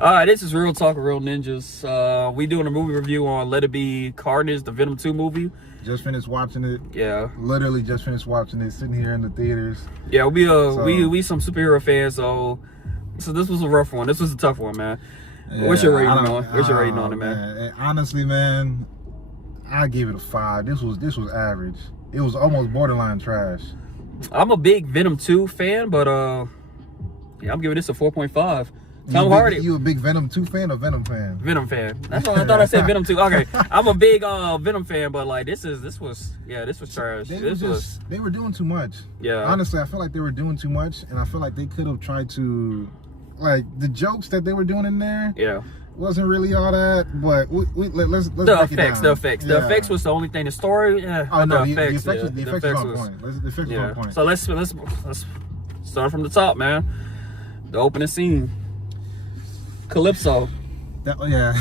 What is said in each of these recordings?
This is Real Talk, Real Ninjas. We doing a movie review on Let It Be Carnage, the Venom 2 movie. Just finished watching it. Yeah. Literally just finished watching it, sitting here in the theaters. Yeah, we some superhero fans, so this was a rough one. This was a tough one, man. Yeah, what's your rating on? What's your rating on it, man? Honestly, man, I give it a 5. This was average. It was almost borderline trash. I'm a big Venom 2 fan, but yeah, I'm giving this a 4.5. Tom Hardy. You a big Venom 2 fan or Venom fan? Venom fan. That's what I thought I said. Venom 2. Okay, I'm a big Venom fan, but like this was trash. They were doing too much. Yeah. Honestly, I feel like they were doing too much, and I feel like they could have tried to, like, the jokes that they were doing in there. Yeah. Wasn't really all that, but let's the break effects. it down. The effects. Yeah. The effects was the only thing. The story. Oh no, the effects yeah. was on point. The effects was on point. So let's start from the top, man. The opening scene. Calypso. Yeah.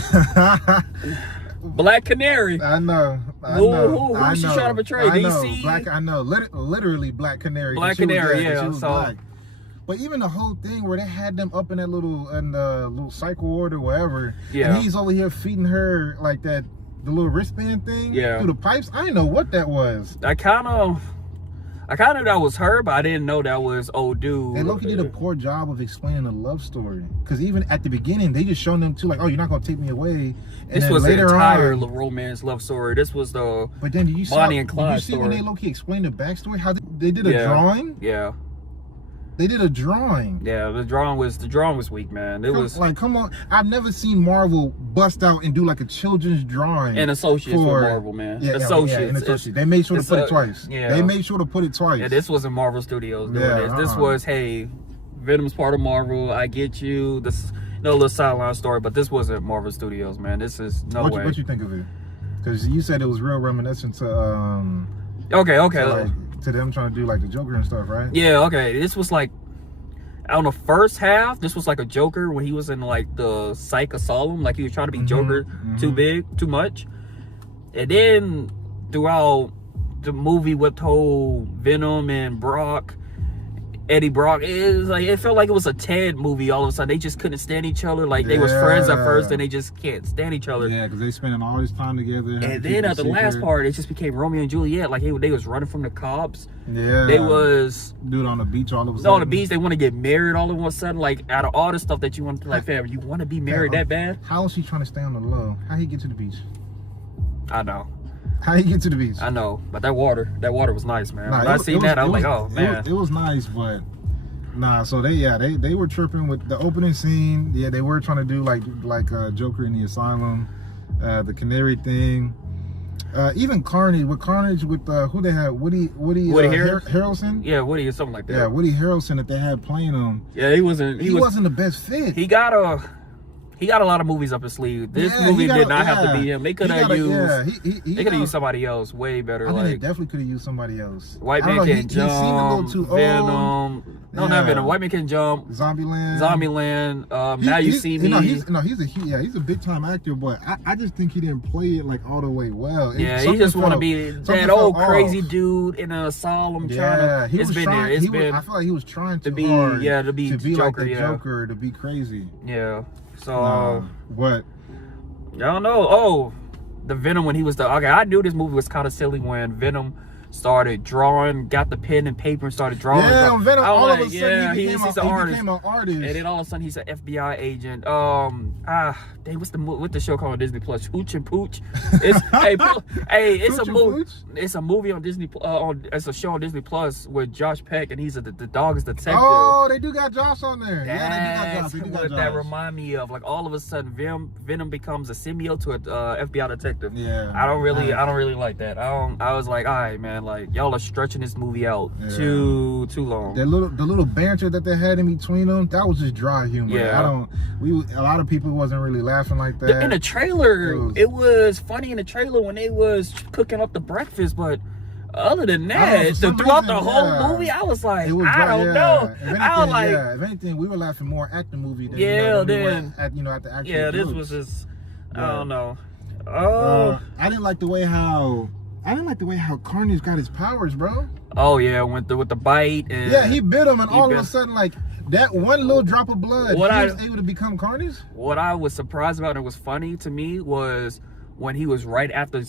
Black Canary. I know. Who she trying to betray? DC? I know. Literally Black Canary. Black Canary, yeah. So, black. But even the whole thing where they had them up in that little psycho ward or whatever, yeah, and he's over here feeding her like that, the little wristband thing, yeah, through the pipes. I didn't know what that was. I kind of knew that was her, but I didn't know that was old dude. And Loki did a poor job of explaining the love story, because even at the beginning they just shown them too, like, oh, you're not gonna take me away. And this was the entire on, romance love story. This was the but then Bonnie and Clyde story. When they Loki explained the backstory, how they did a drawing? Yeah. They did a drawing. Yeah, the drawing was weak, man. It was like, come on. I've never seen Marvel bust out and do like a children's drawing. And associates with Marvel, man. Yeah, associates. They made sure to put it twice. Yeah. They made sure to put it twice. Yeah, this wasn't Marvel Studios doing this. This was, hey, Venom's part of Marvel. I get you. This little sideline story, but this wasn't Marvel Studios, man. This is way. What you think of it? Because you said it was real reminiscent to Okay. To them trying to do like the Joker and stuff, right? Yeah, okay. This was like, on the first half, this was like a Joker when he was in like the psych asylum, like he was trying to be Joker too big, too much. And then throughout the movie with the whole Venom and Eddie Brock, it felt like it was a Ted movie. All of a sudden, they just couldn't stand each other. Like they was friends at first, and they just can't stand each other. Yeah, because they spending all this time together. And then at the last part, it just became Romeo and Juliet. Like they was running from the cops. Yeah, they was dude on the beach all of a sudden. On the beach, they want to get married all of a sudden. Like out of all the stuff that you want to, like, fam, you want to be married that bad? How is he trying to stay on the low? How he get to the beach? I know. How he get to the beach? I know, but that water was nice, man. When I seen that, I was like, oh man, it was nice, but. Nah, so they were tripping with the opening scene. Yeah, they were trying to do like Joker in the asylum, the Canary thing, even Carnage with who they had, Woody Harrelson. Yeah, Woody or something like that. Yeah, Woody Harrelson that they had playing him. Yeah, he wasn't the best fit. He got a lot of movies up his sleeve. This movie did not have to be him. They could have used. They could have used somebody else way better. I think they definitely could have used somebody else. White Man Can't Jump. He seemed a little too Venom. old. No, not Venom. White Man Can Jump. Zombieland. Now You See Me. He's a big time actor, but I just think he didn't play it like all the way well. Yeah, he just want to be that old crazy dude in an asylum trying to. I feel like he was trying to be Joker, like the Joker, to be crazy. Yeah. So what? I don't know. Oh, the Venom when he was I knew this movie was kind of silly when Venom started drawing, got the pen and paper and started drawing. Yeah, Venom all of a sudden yeah, he became an artist. And then all of a sudden he's an FBI agent. What's the show called on Disney Plus? Hooch and Pooch. It's it's a movie on Disney. It's a show on Disney Plus with Josh Peck, and he's the dog is the detective. Oh, they do got Josh on there. That's what that remind me of. Like all of a sudden, Venom becomes a symbiote to a FBI detective. Yeah, I don't really like that. I was like, all right, man, like y'all are stretching this movie out too long. The little banter that they had in between them, that was just dry humor. Yeah, a lot of people wasn't really laughing like that. In the trailer, it was funny in the trailer when they was cooking up the breakfast, but other than that, throughout the whole movie, I was like, I don't know. If anything, we were laughing more at the movie than at the actual this jokes. was just, I don't know. I didn't like the way how Carnage got his powers, bro. Oh yeah, with the bite. And he bit him, and all of a sudden, like, that one little drop of blood, What he was able to become Carnage? What I was surprised about and was funny to me was when he was right after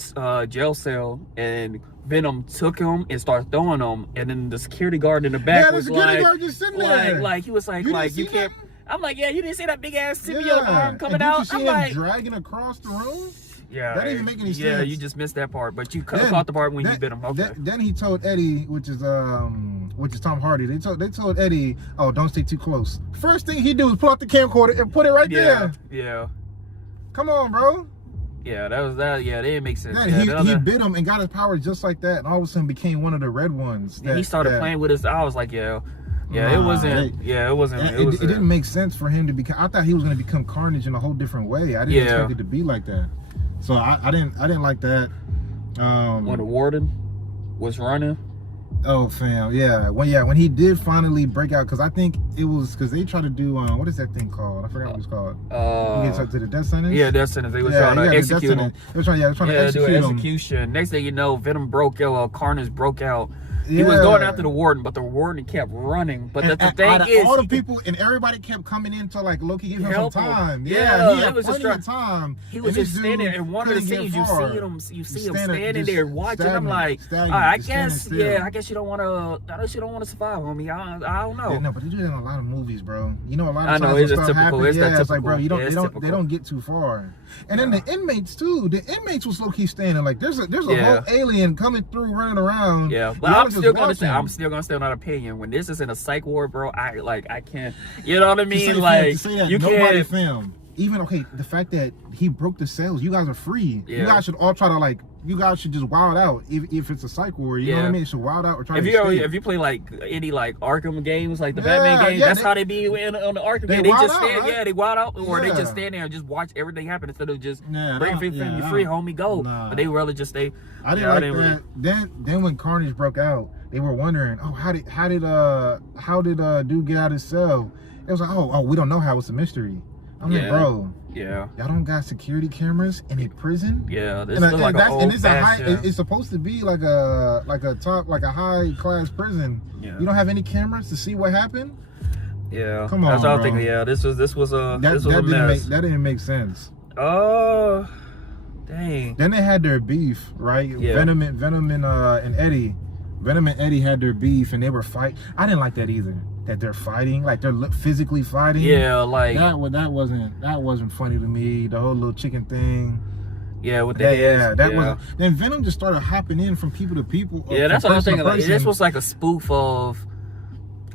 jail cell and Venom took him and started throwing him, and then the security guard in the back was like, just sitting there. like he was like you can't. I'm like, yeah, you didn't see that big ass symbiote arm coming and out. You see I'm him like, dragging across the room. Yeah, that didn't even make any sense. Yeah, you just missed that part, but you caught the part when you bit him. Okay. Then he told Eddie, which is Tom Hardy. They told Eddie, oh, don't stay too close. First thing he do is pull out the camcorder and put it right there. Yeah. Come on, bro. Yeah, that was that. Yeah, that didn't make sense. He bit him and got his powers just like that, and all of a sudden became one of the red ones. He started playing with his. I was like, it wasn't. It didn't make sense for him to become. I thought he was going to become Carnage in a whole different way. I didn't expect it to be like that. So I didn't like that. When the warden was running. Oh, fam, yeah. When he did finally break out, because I think it was because they tried to do what is that thing called? I forgot what it's called. He gets up to the death sentence. Yeah, death sentence. They were trying to execute him. They were trying to execute do him. execution. Next thing you know, Venom broke out. Carnage broke out. He was going after the warden, but the warden kept running. But the thing is, all the people and everybody kept coming in to like Loki give him some time. He it was plenty of time. He was just standing there. In one of the scenes, you see him standing there watching. I'm like, I guess you don't want to. I guess you don't want to survive, homie. I don't know. Yeah, no, but they do that in a lot of movies, bro. You know, a lot of times I know it's just typical. It's like, bro, they don't get too far. And then the inmates too. The inmates was low key standing. Like there's a whole alien coming through, running around. Yeah, but I'm still gonna stay on that opinion. When this is in a psych ward, bro, I can't. You know what I mean? To say that, nobody film. Even the fact that he broke the cells, you guys are free. Yeah. You guys should all try to you guys should just wild out if it's a psych ward. You know what I mean? You should wild out or try to escape. If you play any Arkham games, like the Batman games, that's how they be on the Arkham game. They just stand, right? They wild out, or they just stand there and just watch everything happen instead of just bring you free, homie, go. But they really just stay. I didn't like that. Really... Then when Carnage broke out, they were wondering, oh, how did dude get out of his cell? It was like, oh, we don't know how. It's a mystery. I'm like, bro. Yeah. Y'all don't got security cameras in a prison? Yeah, this is like an old it's supposed to be like a high class prison. Yeah. You don't have any cameras to see what happened? Yeah. Come on. That's what I'm thinking. Yeah, this was a mess. That didn't make sense. Oh, dang. Then they had their beef, right? Yeah. Venom and Eddie. Venom and Eddie had their beef and they were fighting. I didn't like that either. That they're fighting, like they're physically fighting. Yeah, like that wasn't funny to me. The whole little chicken thing. Yeah, with the was. Then Venom just started hopping in from people to people. Yeah, that's what I'm thinking. Like, this was like a spoof of.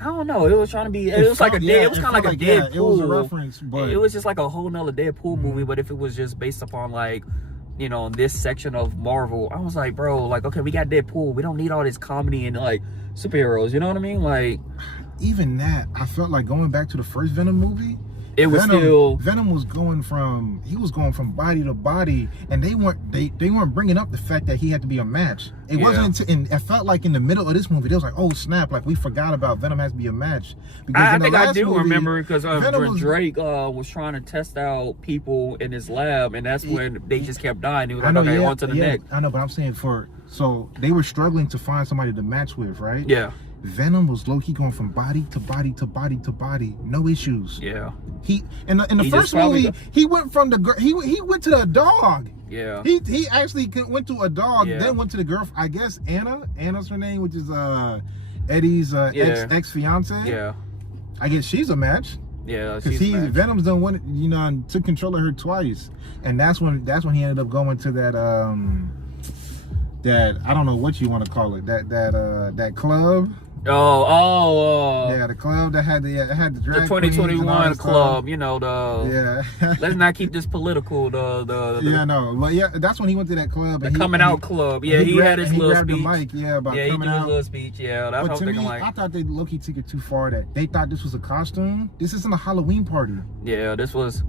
I don't know. It was trying to be. It was like a dead. It was kind of like a Deadpool. It was a reference, but it was just like a whole nother Deadpool movie. But if it was just based upon this section of Marvel, I was like, bro, okay, we got Deadpool. We don't need all this comedy and superheroes. You know what I mean? Like. Even that, I felt like going back to the first Venom movie. Venom was going from body to body, and they weren't bringing up the fact that he had to be a match. It wasn't until it felt like in the middle of this movie, they was like, oh snap, like we forgot about Venom has to be a match. Because I do remember because Drake was trying to test out people in his lab, and that's when they just kept dying. He was like, okay, on to the next. I know, but I'm saying so they were struggling to find somebody to match with, right? Yeah. Venom was low-key going from body to body to body to body, no issues. Yeah. He in the first movie, he went from he went to the dog. Yeah. He actually went to a dog, then went to the girl. I guess Anna's her name, which is Eddie's ex-fiance. Yeah. I guess she's a match. Yeah, because Venom's done one, and took control of her twice, and that's when he ended up going to that that I don't know what you want to call it, that club. Yeah, the club that had the drag the 2021 club, let's not keep this political. That's when he went to that club. The coming out club. Yeah, he had his little speech. The mic, about he coming did out. his little speech. Yeah, that's what I'm thinking. I thought they low-key took it too far. That they thought this was a costume. This isn't a Halloween party. Yeah, this was.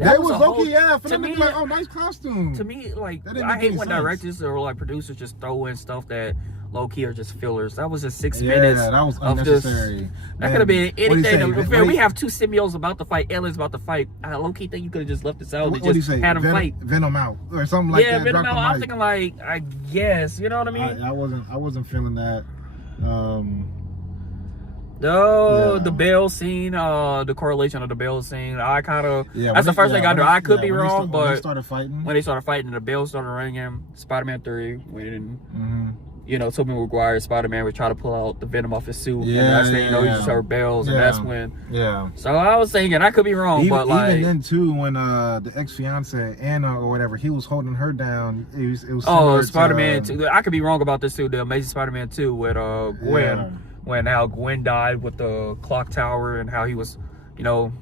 That was low-key, for them to be like, oh, nice costume. To me, I hate when directors or producers just throw in stuff that low-key are just fillers. That was just 6 minutes. Yeah, that was unnecessary. That could have been anything. We have two symbiotes about to fight, aliens about to fight. I low-key think you could have just left this out and just had them fight. Venom out or something like that. Yeah, Venom out. I'm thinking I guess, you know what I mean? I wasn't feeling that. The Bell scene, the correlation of the Bell scene, I kind of, that's the first thing I knew. I could be wrong, but when they started fighting, the Bell started ringing. Spider-Man 3, when, you know, Tobey Maguire, Spider-Man would try to pull out the Venom off his suit, and that's when, you know, he just heard bells, and that's when, so I was thinking, I could be wrong, but like, even then too, when the ex-fiance, Anna or whatever, he was holding her down, it was Spider-Man 2, I could be wrong about this too, the Amazing Spider-Man 2 with Gwen. When how Gwen died with the clock tower and how he was, you know,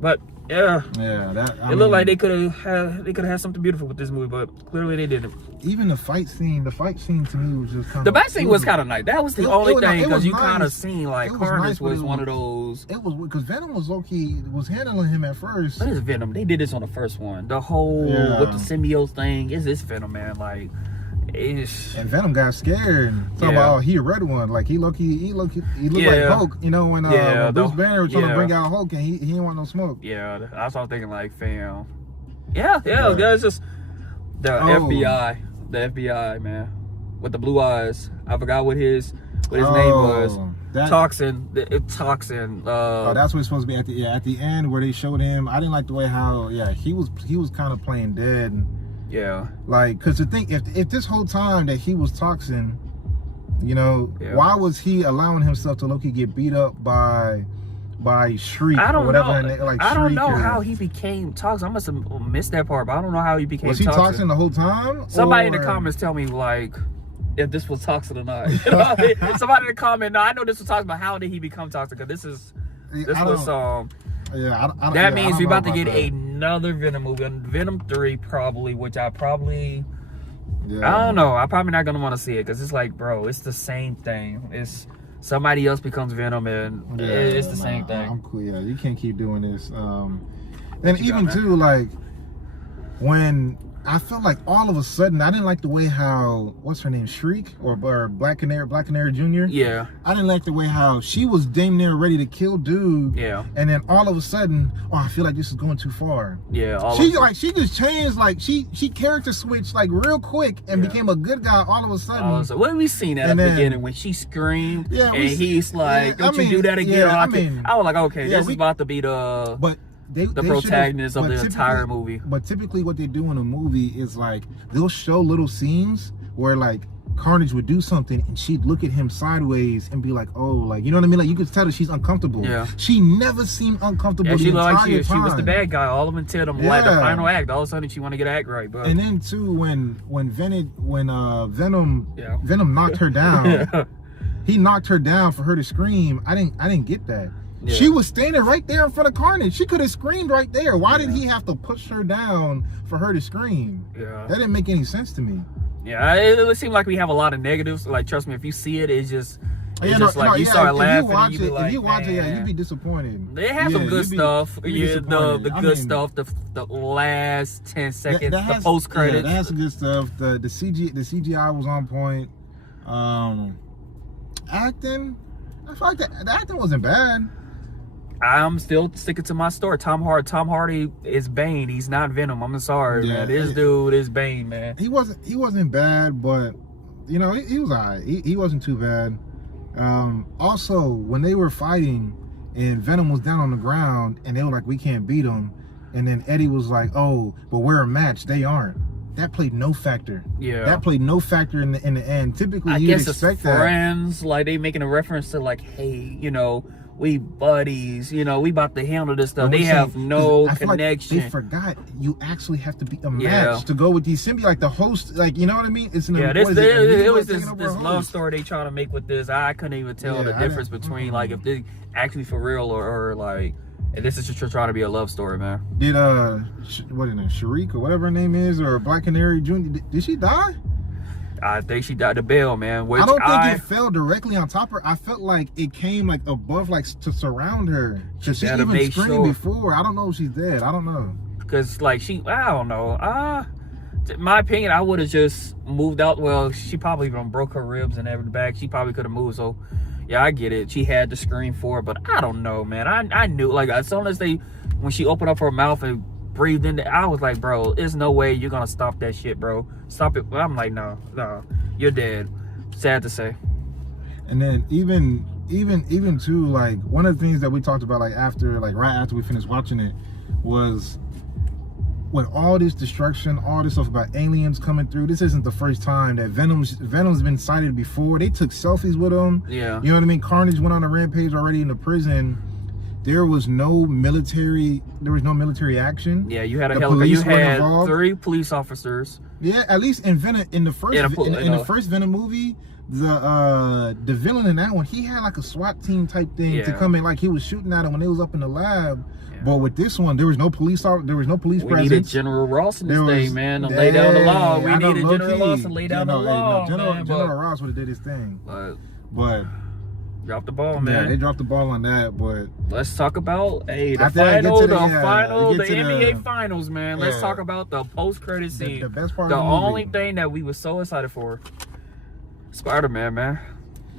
but it looked like they could have had something beautiful with this movie, but clearly they didn't. Even the fight scene to me was just kind of. The fight scene was kind of nice. That was the only thing, because you kind of seen like Carnage was one of those. It was because Venom was low-key was handling him at first. What is Venom? They did this on the first one. The whole with the symbiote thing is this Venom, man, like. And Venom got scared. Talking about, oh, he a red one. Like he looked like Hulk. You know, when Bruce Banner was trying to bring out Hulk and he didn't want no smoke. Yeah, that's what I'm thinking. Like, fam. It's just the FBI, man, with the blue eyes. I forgot what his name was. Toxin. Toxin. That's what it's supposed to be at the end where they showed him. I didn't like the way how he was kind of playing dead. Yeah, like, because the thing, if this whole time that he was Toxin, you know, why was he allowing himself to low-key get beat up by Shriek? I don't or whatever, know. Like I don't know how he became Toxin. I must have missed that part, but I don't know how he became. Was he Toxin the whole time? Somebody in the comments tell me like if this was Toxin or not. You know, somebody in the comment. No, I know this was Toxin, but how did he become Toxin? Because this was that means we're about to get another Venom movie, Venom 3 probably, which I probably, I don't know. I'm probably not gonna want to see it because it's like, bro, it's the same thing. It's somebody else becomes Venom, and it's the same thing. I'm cool. Yeah, you can't keep doing this. And even too, like when I felt like all of a sudden I didn't like the way how what's her name, Shriek or Black Canary Jr. Yeah. I didn't like the way how she was damn near ready to kill dude. Yeah. And then all of a sudden, I feel like this is going too far. Yeah. She just changed, like she character switched like real quick and became a good guy all of a sudden. What we seen at the beginning when she screamed and he's like, "Don't you do that again?" I was like, okay, this is about to be the the protagonist of the entire movie. But typically what they do in a movie is like they'll show little scenes where like Carnage would do something and she'd look at him sideways and be like, oh, like, you know what I mean? Like you could tell that she's uncomfortable. Yeah. She never seemed uncomfortable the entire time. She was the bad guy all of until the final act. All of a sudden she wanted to get act right. But and then too when Venom knocked her down, he knocked her down for her to scream. I didn't get that. Yeah. She was standing right there in front of Carnage. She could have screamed right there. Why did he have to push her down for her to scream? Yeah. That didn't make any sense to me. Yeah, it seemed like we have a lot of negatives. Like, trust me, if you see it, it's just you start laughing. If you watch it, you'd be disappointed. They have some good stuff. The good stuff. The last 10 seconds, the post credits. Yeah, that has some good stuff. The CGI was on point. Acting, I felt like the acting wasn't bad. I'm still sticking to my story. Tom Hardy is Bane. He's not Venom. I'm sorry, man. This dude is Bane, man. He wasn't bad, but you know, he was alright. He wasn't too bad. Also, when they were fighting and Venom was down on the ground and they were like, we can't beat him, and then Eddie was like, oh, but we're a match. They aren't. That played no factor. Yeah. That played no factor in the end. Typically, you'd expect that. Friends, like they making a reference to like, hey, you know, we buddies, you know, we about to handle this stuff. They have no connection. Like they forgot you actually have to be a match to go with these symbiotes. Like the host, like, you know what I mean? It's it was this love story they trying to make with this. I couldn't even tell the difference between like if they actually for real or like. And this is just trying to be a love story, man. Did what is it, Shriek or whatever her name is, or Black Canary Jr. Did she die? I think she died. The Bell, man. I don't think it fell directly on top of her. I felt like it came like above, like to surround her. Cause she even screamed before. I don't know if she's dead. I don't know. Cause like I don't know. In my opinion, I would have just moved out. Well, she probably even broke her ribs and everything back. She probably could have moved. So. Yeah, I get it. She had to scream for it, but I don't know, man. I knew, like, as soon as when she opened up her mouth and breathed in, I was like, bro, there's no way you're gonna stop that shit, bro. Stop it. I'm like, no, you're dead. Sad to say. And then even even too, like, one of the things that we talked about, like, after, like, right after we finished watching it, was with all this destruction, all this stuff about aliens coming through, this isn't the first time that Venom's been sighted before. They took selfies with him. Yeah. You know what I mean? Carnage went on a rampage already in the prison. There was no military action. Yeah, you had a helicopter. You had 3 police officers. Yeah, at least in Venom, in the first Venom movie, the villain in that one, he had like a SWAT team type thing to come in, like he was shooting at him when they was up in the lab. But with this one, there was no police. There was no police presence. We needed General Ross in this thing, man, to lay down the law. We needed General Ross to lay down the law. General Ross would have did his thing. But dropped the ball, man. Yeah, they dropped the ball on that. But let's talk about the NBA Finals, man. Let's talk about the post-credit scene. The best part. The only thing that we were so excited for, Spider-Man, man.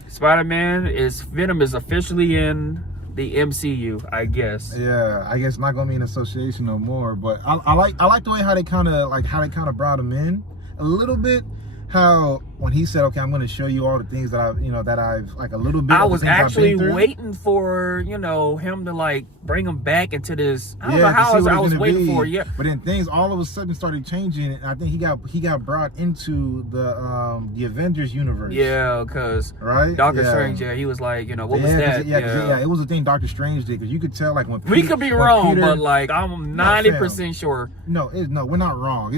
Venom is officially in the MCU, I guess. Yeah, I guess not gonna be an association no more. But I like the way how they kind of brought him in a little bit. How when he said, "Okay, I'm going to show you all the things that I've like a little bit." I was actually waiting for him to like bring him back into this. I don't know how I was waiting for. Yeah, but then things all of a sudden started changing, and I think he got brought into the Avengers universe. Yeah, because Doctor Strange. Yeah, he was like, what was that? Yeah, it was a thing Doctor Strange did, because you could tell like when we could be wrong, but like I'm 90% sure. No, we're not wrong.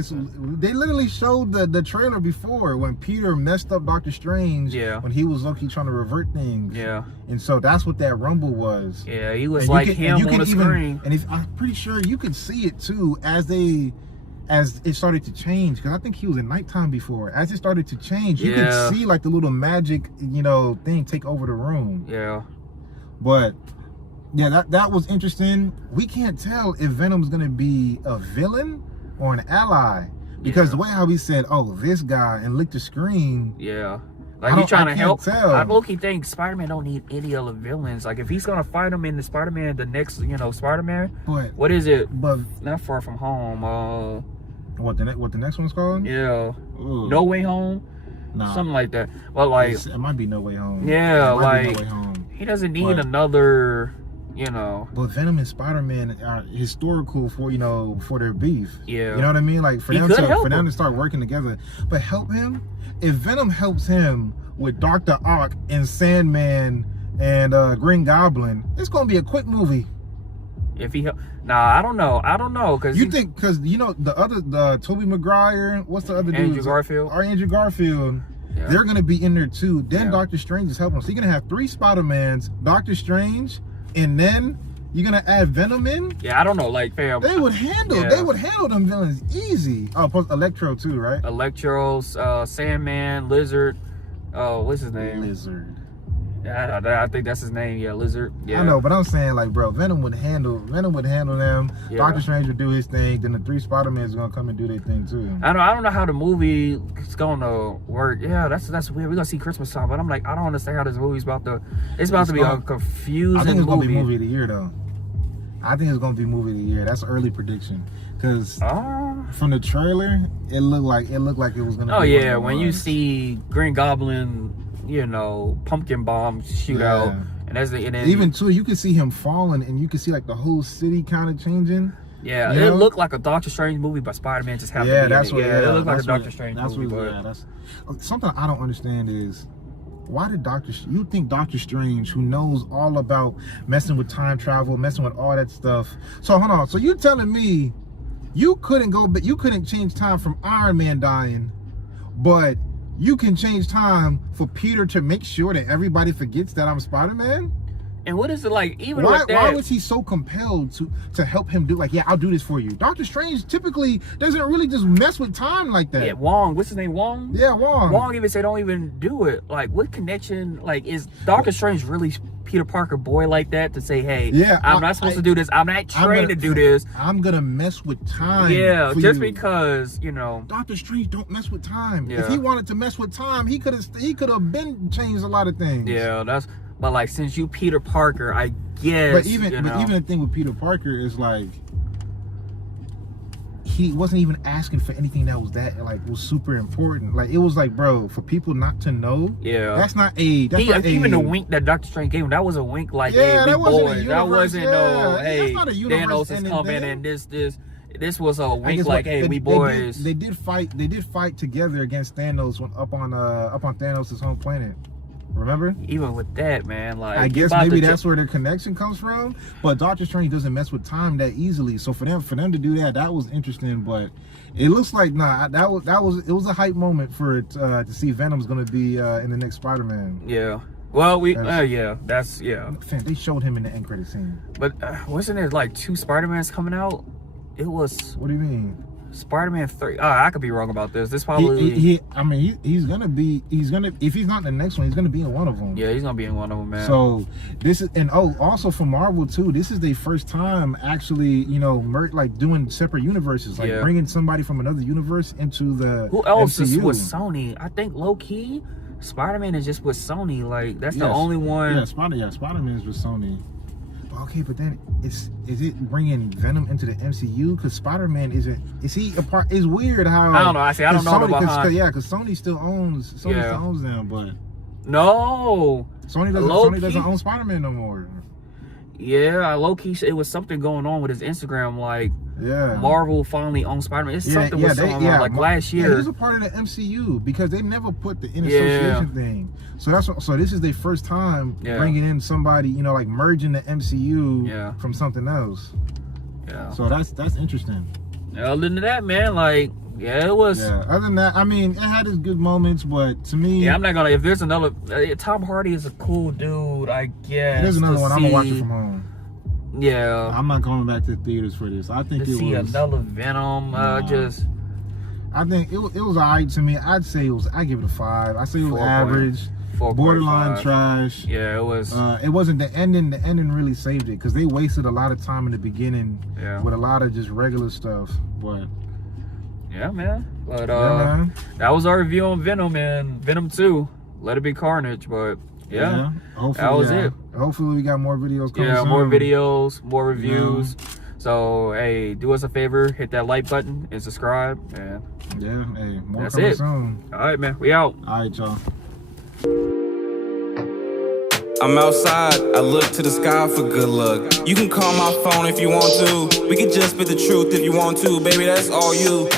They literally showed the trailer before when Peter messed up Doctor Strange. Yeah. When he was low-key trying to revert things. Yeah. And so that's what that rumble was. Yeah, he was like him on the screen. And I'm pretty sure you could see it too as it started to change, because I think he was in nighttime before. As it started to change, you could see like the little magic, thing take over the room. Yeah. But yeah, that was interesting. We can't tell if Venom's gonna be a villain or an ally. Because the way how he said, "Oh, this guy," and licked the screen. Yeah. Like he's trying to help. I low-key think Spider-Man don't need any other villains. Like if he's gonna fight him in the Spider-Man, the next, Spider-Man. What is it? But Not Far From Home. What the next one's called? Yeah. Ooh. No Way Home. Nah. Something like that. Well, like it might be No Way Home. Yeah, like No Way Home. He doesn't need another. But Venom and Spider-Man are historical for their beef. Yeah. You know what I mean? Like for them to start working together. But help him. If Venom helps him with Dr. Ock and Sandman and Green Goblin, it's gonna be a quick movie. If he I don't know, because the Tobey Maguire, what's the other dude? Andrew Garfield. Andrew Garfield. Yeah. They're gonna be in there too. Then Doctor Strange is helping. So you're gonna have 3 Spider-Mans, Doctor Strange, and then you're gonna add Venom in? Yeah, I don't know, like fam. They would handle them villains easy. Oh, plus Electro too, right? Electro, Sandman, Lizard. Oh, what's his name? Lizard. Yeah, I think that's his name. Yeah, Lizard. Yeah. I know, but I'm saying like, bro, Venom would handle them. Yeah. Doctor Strange would do his thing. Then the 3 Spider-Mans are gonna come and do their thing too. I don't know how the movie is gonna work. Yeah, that's weird. We're gonna see Christmas time, but I'm like, I don't understand how this movie's about to. It's about to be a confusing. I think it's gonna be movie of the year though. I think it's gonna be movie of the year. That's an early prediction, because from the trailer, it looked like it was gonna. Oh yeah, when you see Green Goblin, pumpkin bomb shootout, and then even too, you can see him falling, and you can see like the whole city kind of changing. Yeah, it looked like a Doctor Strange movie, but Spider-Man just happened to be in it. It looked like a Doctor Strange movie. That's something I don't understand is, why did you think Doctor Strange, who knows all about messing with time travel, messing with all that stuff? So hold on. So you telling me you couldn't change time from Iron Man dying, but you can change time for Peter to make sure that everybody forgets that I'm Spider-Man? And what is it like, even why, with that? Why was he so compelled to help him do, like, yeah, I'll do this for you? Doctor Strange typically doesn't really just mess with time like that. Yeah, Wong. What's his name? Wong? Yeah, Wong. Wong even said don't even do it. Like, what connection, like, is Doctor Strange really Peter Parker boy like that to say, hey, I'm not supposed to do this. I'm not trained to do this. I'm going to mess with time. Yeah, just because, Doctor Strange don't mess with time. Yeah. If he wanted to mess with time, he could have been changed a lot of things. Yeah, but like, since you Peter Parker, I guess. But even the thing with Peter Parker is like, he wasn't even asking for anything that was was super important. Like, it was like, bro, for people not to know, that's not a even the wink that Doctor Strange gave him, that was a wink like, hey, we boys. That wasn't no, hey, Thanos is coming and this was a wink like, hey, we boys. They did fight together against Thanos up on Thanos' home planet. Remember? Even with that, man, like, I guess maybe that's where their connection comes from. But Doctor Strange doesn't mess with time that easily. So for them to do that was interesting. But it looks like it was a hype moment for it to see Venom's gonna be in the next Spider-Man. Yeah. Well, Fam, they showed him in the end credit scene. But wasn't there like 2 Spider-Mans coming out? It was. What do you mean? Spider-Man 3. I could be wrong about this. This probably. He's gonna if he's not in the next one, he's gonna be in one of them. Yeah, he's gonna be in one of them, man. So this is, and also for Marvel too, this is their first time actually, like doing separate universes, like bringing somebody from another universe into the. Who else MCU. is with Sony? I think low key, Spider-Man is just with Sony. Like, that's the only one. Yeah, Spider-Man is with Sony. Okay, but then is it bringing Venom into the MCU? Because Spider-Man is he a part? It's weird how I don't know. I don't know Sony, behind. Because Sony still owns them, but no, Sony doesn't own Spider-Man no more. Yeah, low key, it was something going on with his Instagram. Like, Marvel finally owns Spider-Man. It's something was going on like last year. Yeah, he's a part of the MCU because they never put the in association thing. So this is their first time bringing in somebody, like merging the MCU from something else. Yeah. So that's interesting. Other than that, man, like, it was. Yeah. Other than that, I mean, it had its good moments, but to me, I'm not gonna. If there's another, Tom Hardy is a cool dude, I guess. There's another one. I'm gonna watch it from home. Yeah. I'm not going back to the theaters for this. I think to see another Venom. I think it was alright to me. I'd give it a 5. I say it was average. 4. Borderline trash. Yeah, it was. It wasn't the ending. The ending really saved it because they wasted a lot of time in the beginning with a lot of just regular stuff. But yeah, man. But that was our review on Venom and Venom 2. Let It Be Carnage. But hopefully, that was it. Hopefully we got more videos coming soon. More videos, more reviews. So hey, do us a favor, hit that like button and subscribe. And more that's coming it. soon. All right, man. We out. All right, y'all. I'm outside, I look to the sky for good luck. You can call my phone if you want to. We can just spit the truth if you want to. Baby, that's all you.